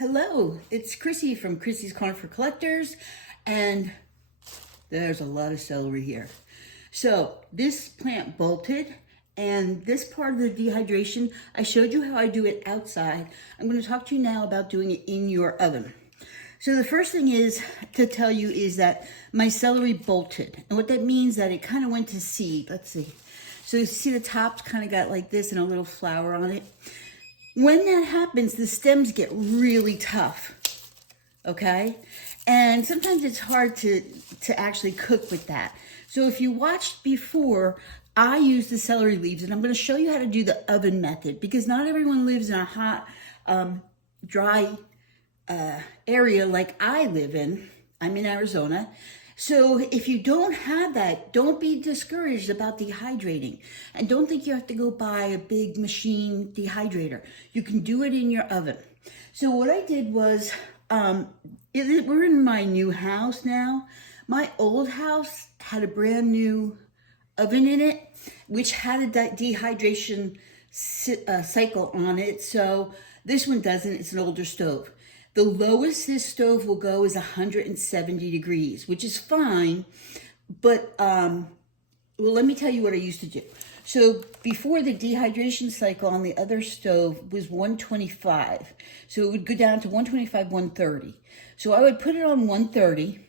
Hello, it's Chrissy from Chrissy's Corner for Collectors, and there's a lot of celery here. So this plant bolted, and this part of the dehydration, I showed you how I do it outside. I'm going to talk to you now about doing it in your oven. So the first thing is to tell you is that my celery bolted, and what that means that it kind of went to seed. Let's see. So you see the top's kind of got like this and a little flower on it. When that happens, the stems get really tough, okay? And sometimes it's hard to actually cook with that. So if you watched before, I use the celery leaves, and I'm going to show you how to do the oven method, because not everyone lives in a hot, dry area like I live in. I'm in Arizona. So if you don't have that, don't be discouraged about dehydrating. And don't think you have to go buy a big machine dehydrator. You can do it in your oven. So what I did was, we're in my new house now. My old house had a brand new oven in it, which had a dehydration cycle on it. So this one doesn't, it's an older stove. The lowest this stove will go is 170 degrees, which is fine, but, well, let me tell you what I used to do. So before, the dehydration cycle on the other stove was 125. So it would go down to 125, 130. So I would put it on 130.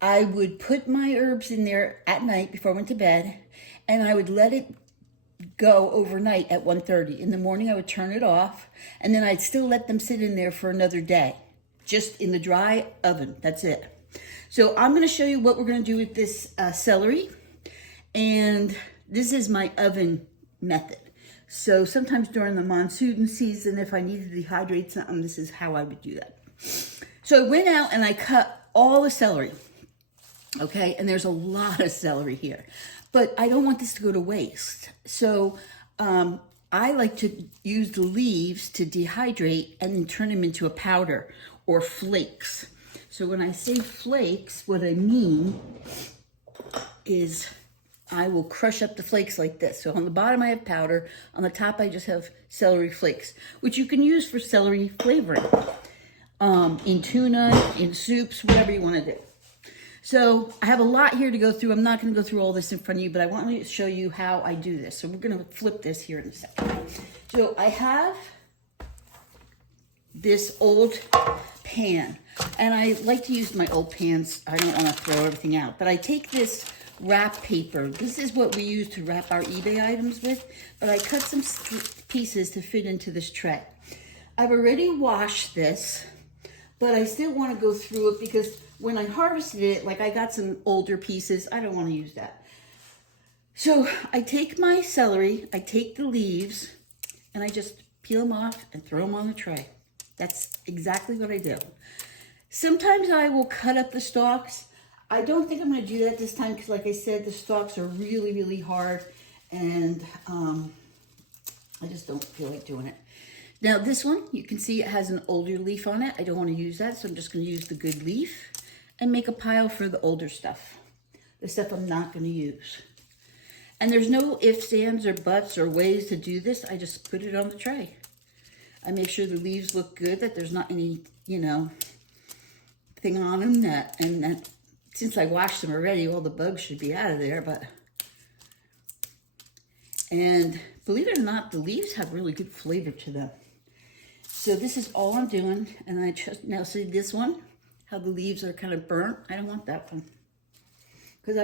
I would put my herbs in there at night before I went to bed, and I would let it go overnight at 1:30. In the morning, I would turn it off, and then I'd still let them sit in there for another day, just in the dry oven. That's it. So I'm going to show you what we're going to do with this celery, and this is my oven method. So sometimes during the monsoon season, if I need to dehydrate something, this is how I would do that. So I went out and I cut all the celery, okay? And there's a lot of celery here. But I don't want this to go to waste. So I like to use the leaves to dehydrate and then turn them into a powder or flakes. So when I say flakes, what I mean is I will crush up the flakes like this. So on the bottom I have powder, on the top I just have celery flakes, which you can use for celery flavoring. In tuna, in soups, whatever you want to do. So I have a lot here to go through. I'm not going to go through all this in front of you, but I want to show you how I do this. So we're going to flip this here in a second. So I have this old pan, and I like to use my old pans. I don't want to throw everything out, but I take this wrap paper. This is what we use to wrap our eBay items with, but I cut some pieces to fit into this tray. I've already washed this, but I still want to go through it because when I harvested it, like I got some older pieces, I don't want to use that. So I take my celery, I take the leaves, and I just peel them off and throw them on the tray. That's exactly what I do. Sometimes I will cut up the stalks. I don't think I'm going to do that this time because, like I said, the stalks are really, really hard, and I just don't feel like doing it. Now this one, you can see it has an older leaf on it. I don't want to use that, so I'm just going to use the good leaf and make a pile for the older stuff, the stuff I'm not going to use. And there's no ifs, ands, or buts or ways to do this. I just put it on the tray. I make sure the leaves look good, that there's not any, thing on them that since I washed them already, all the bugs should be out of there, and believe it or not, the leaves have really good flavor to them. So this is all I'm doing, and I just now see this one, how the leaves are kind of burnt. I don't want that one. Because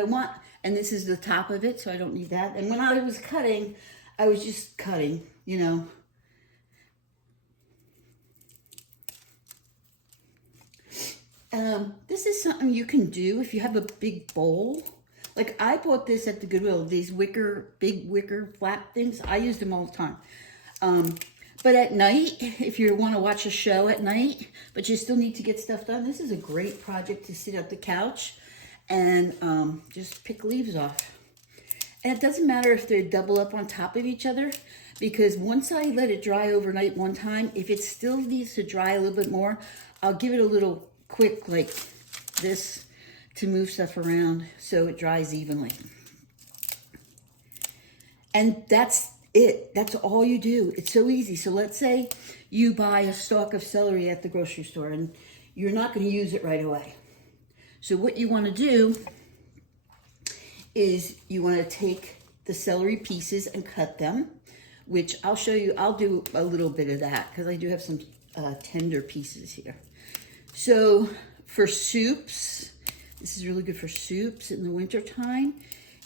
and this is the top of it, so I don't need that. And when I was cutting, I was just cutting, This is something you can do if you have a big bowl. Like I bought this at the Goodwill, these big wicker flap things. I use them all the time. But at night, if you want to watch a show at night, but you still need to get stuff done, this is a great project to sit at the couch and just pick leaves off. And it doesn't matter if they double up on top of each other, because once I let it dry overnight one time, if it still needs to dry a little bit more, I'll give it a little quick like this to move stuff around so it dries evenly. And that's it. That's all you do. It's so easy. So let's say you buy a stalk of celery at the grocery store and you're not going to use it right away. So what you want to do is you want to take the celery pieces and cut them, which I'll show you. I'll do a little bit of that because I do have some tender pieces here. So for soups, this is really good for soups in the winter time.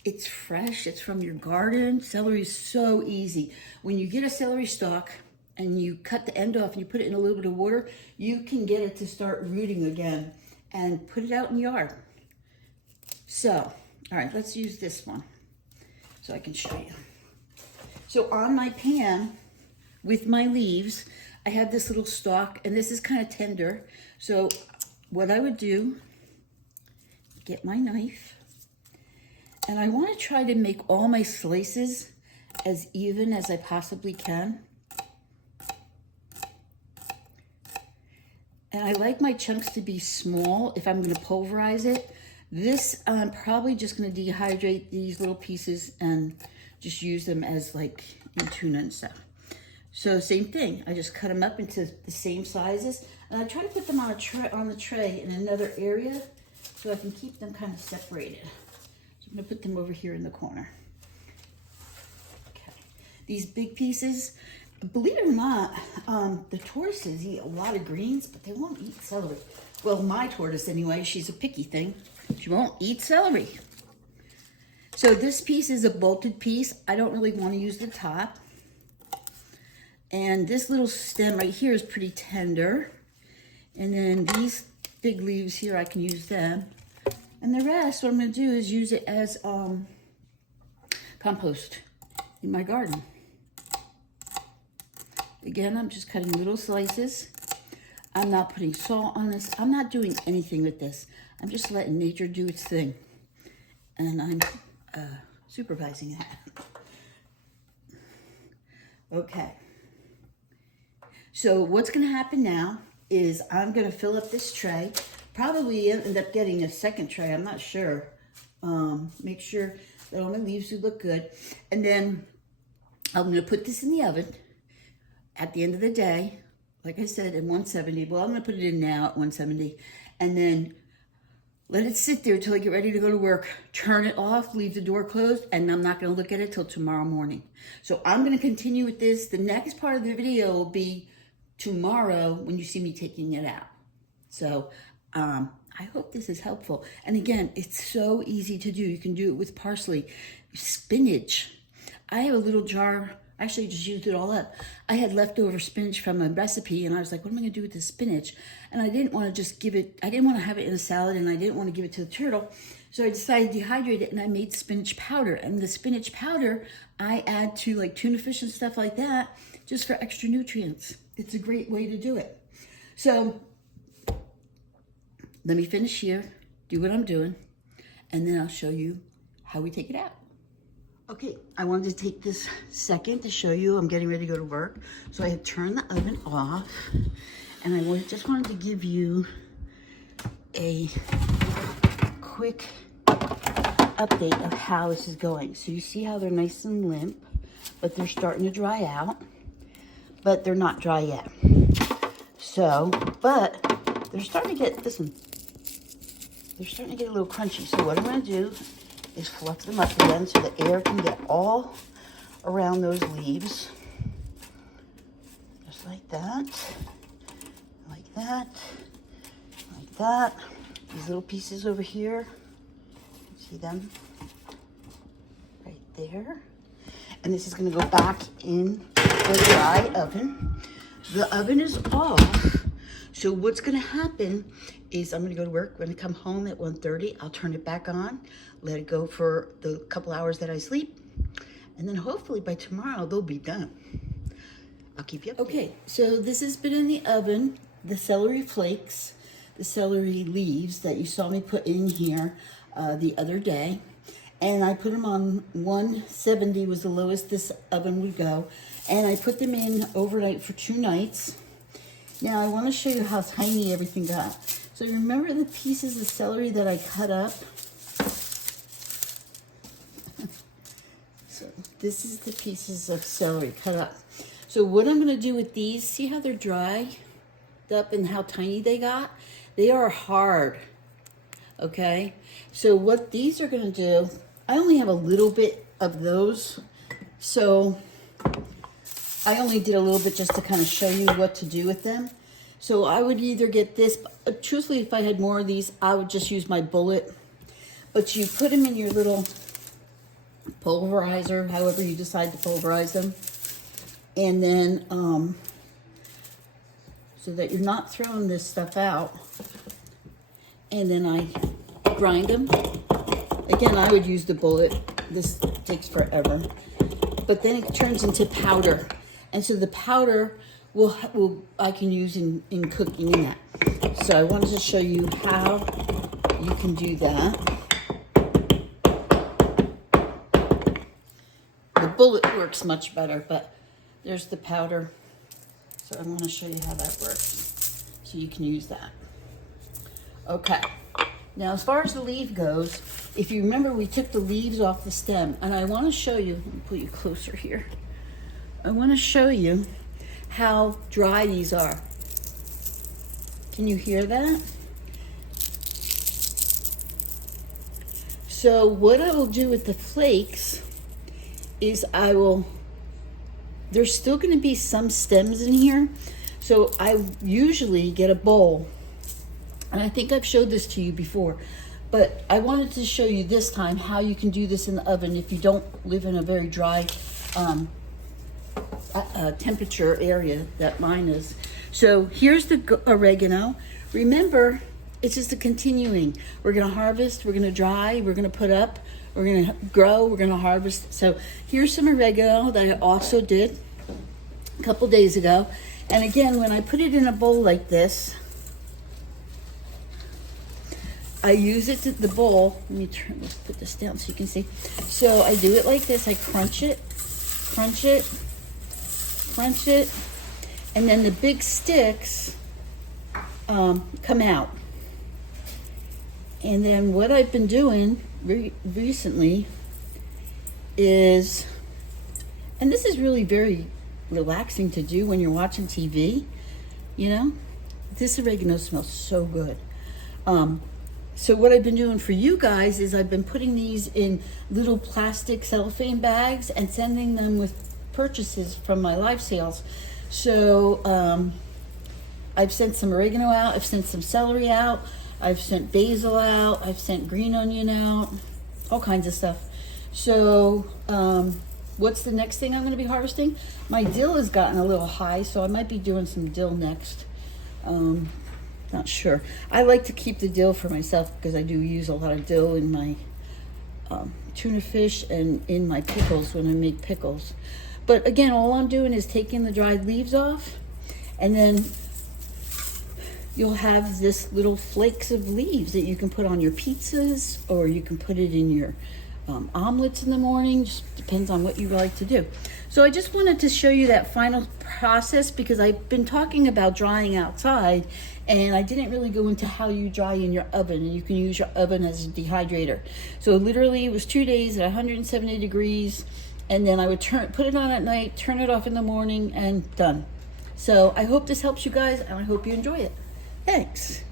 It's fresh, it's from your garden. Celery is so easy. When you get a celery stalk and you cut the end off and you put it in a little bit of water, you can get it to start rooting again and put it out in the yard. So, all right, let's use this one so I can show you. So on my pan with my leaves, I have this little stalk, and this is kind of tender. So what I would do, get my knife, and I want to try to make all my slices as even as I possibly can. And I like my chunks to be small if I'm going to pulverize it. This, I'm probably just going to dehydrate these little pieces and just use them as like in tuna and stuff. So same thing, I just cut them up into the same sizes, and I try to put them on the tray in another area so I can keep them kind of separated. So I'm going to put them over here in the corner. Okay, these big pieces, believe it or not, the tortoises eat a lot of greens, but they won't eat celery. Well, my tortoise anyway, she's a picky thing. She won't eat celery. So this piece is a bolted piece. I don't really want to use the top. And this little stem right here is pretty tender. And then these big leaves here, I can use them. And the rest, what I'm going to do is use it as compost in my garden. Again, I'm just cutting little slices. I'm not putting salt on this. I'm not doing anything with this. I'm just letting nature do its thing. And I'm supervising that. Okay. So what's going to happen now is I'm going to fill up this tray. Probably end up getting a second tray. I'm not sure. Make sure that all my leaves would look good. And then I'm going to put this in the oven at the end of the day. Like I said, at 170. Well, I'm going to put it in now at 170. And then let it sit there until I get ready to go to work. Turn it off, leave the door closed, and I'm not going to look at it till tomorrow morning. So I'm going to continue with this. The next part of the video will be tomorrow when you see me taking it out. So I hope this is helpful. And again, it's so easy to do. You can do it with parsley, spinach. I have a little jar. Actually, just used it all up. I had leftover spinach from a recipe, and I was like, what am I going to do with this spinach? And I didn't want to just give it, I didn't want to have it in a salad, and I didn't want to give it to the turtle. So I decided to dehydrate it, and I made spinach powder. And the spinach powder, I add to like tuna fish and stuff like that, just for extra nutrients. It's a great way to do it. So let me finish here, do what I'm doing, and then I'll show you how we take it out. Okay, I wanted to take this second to show you I'm getting ready to go to work. So I had turned the oven off, and I just wanted to give you a quick update of how this is going. So you see how they're nice and limp, but they're starting to dry out, but they're not dry yet. So, but they're starting to get, listen, they're starting to get a little crunchy. So what I'm gonna do is fluff them up again so the air can get all around those leaves. Just like that, like that, like that. These little pieces over here, see them? Right there. And this is gonna go back in the dry oven. The oven is off. So what's gonna happen is I'm gonna go to work. When I come home at 1:30, I'll turn it back on, let it go for the couple hours that I sleep, and then hopefully by tomorrow they'll be done. I'll keep you updated. Okay, so this has been in the oven. The celery flakes, the celery leaves that you saw me put in here the other day, and I put them on 170 was the lowest this oven would go, and I put them in overnight for 2 nights. Now I want to show you how tiny everything got. So remember the pieces of celery that I cut up? So this is the pieces of celery cut up. So what I'm gonna do with these, see how they're dried up and how tiny they got? They are hard, okay? So what these are gonna do, I only have a little bit of those, so I only did a little bit just to kind of show you what to do with them. So I would either get this, truthfully, if I had more of these, I would just use my bullet. But you put them in your little pulverizer, however you decide to pulverize them. And then, so that you're not throwing this stuff out. And then I grind them. Again, I would use the bullet. This takes forever. But then it turns into powder. And so the powder I can use in cooking in that. So I wanted to show you how you can do that. The bullet works much better, but there's the powder. So I want to show you how that works. So you can use that. Okay. Now as far as the leaf goes, if you remember, we took the leaves off the stem, and I want to show you, let me put you closer here. I want to show you how dry these are. Can you hear that? So what I will do with the flakes is there's still going to be some stems in here. So I usually get a bowl, and I think I've showed this to you before, but I wanted to show you this time how you can do this in the oven if you don't live in a very dry temperature area that mine is. So here's the oregano. Remember, it's just a continuing. We're gonna harvest, we're gonna dry, we're gonna put up, we're gonna grow, we're gonna harvest. So here's some oregano that I also did a couple days ago. And again, when I put it in a bowl like this, I use it to the bowl. Let's put this down so you can see. So I do it like this. I crunch it, crunch it, crunch it, and then the big sticks come out. And then what I've been doing recently is, and this is really very relaxing to do when you're watching TV, you know, this oregano smells so good. So what I've been doing for you guys is I've been putting these in little plastic cellophane bags and sending them with purchases from my live sales. So I've sent some oregano out, I've sent some celery out, I've sent basil out, I've sent green onion out, all kinds of stuff. So what's the next thing I'm going to be harvesting? My dill has gotten a little high, so I might be doing some dill next. Not sure. I like to keep the dill for myself because I do use a lot of dill in my tuna fish and in my pickles when I make pickles. But again, all I'm doing is taking the dried leaves off, and then you'll have this little flakes of leaves that you can put on your pizzas, or you can put it in your omelets in the morning. Just depends on what you like to do. So I just wanted to show you that final process because I've been talking about drying outside, and I didn't really go into how you dry in your oven, and you can use your oven as a dehydrator. So literally it was 2 days at 170 degrees, and then I would put it on at night, turn it off in the morning, and done. So I hope this helps you guys, and I hope you enjoy it. Thanks.